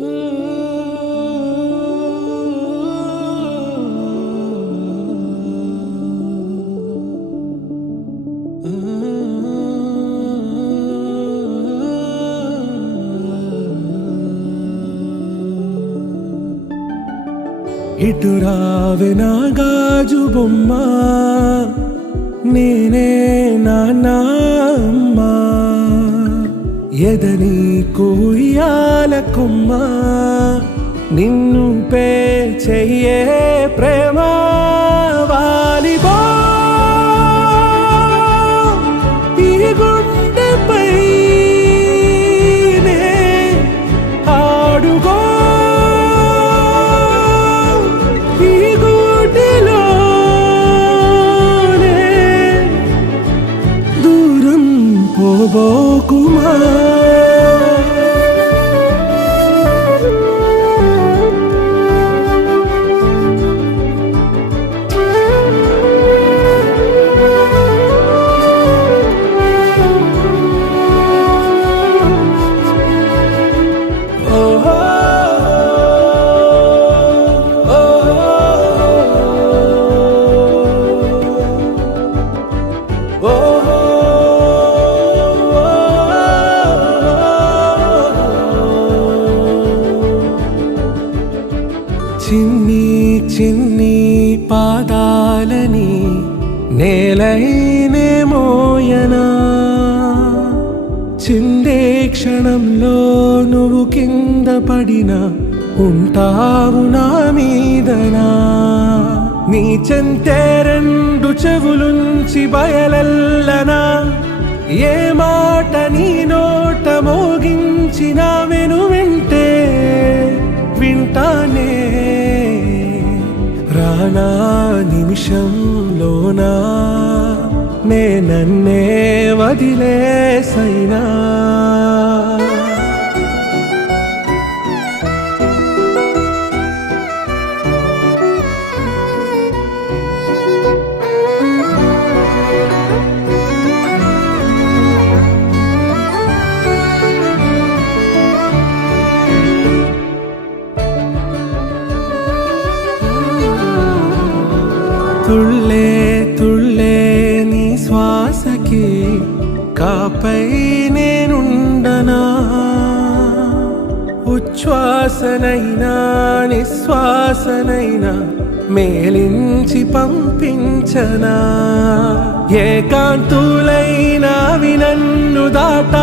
ఇటు రావే నా గాజు బొమ్మ, నేనే నాన్నమ్మ, ఎదని కొయ్యాల కొమ్మ, నిన్ను పే చెయ్యే ప్రేమ వాలిబో ఈ గుండెపై నే ఆడుగో పోబోకుమా చిన్ని చిన్ని పాదాలని నేలైనే మోయనా, చిందే క్షణంలో నువ్వు కింద పడినా ఉంటావు నా మీదనా, నీ చెంతే రెండు చెవులుంచి బయలెల్లనా, ఏ మాట నీ నోట మోగించిన వెను వింటే వింటానే, రానా నిమిషంలోనా నే నన్నే వదిలేసైనా. తుళ్ళే తుళ్ళే నీ శ్వాసకి కాపై నేనుండనా, ఉచ్ఛ్వాసనైనా నిశ్వాసనైనా మేలించి పంపించనా, ఏకాంతులైనా నన్ను దాట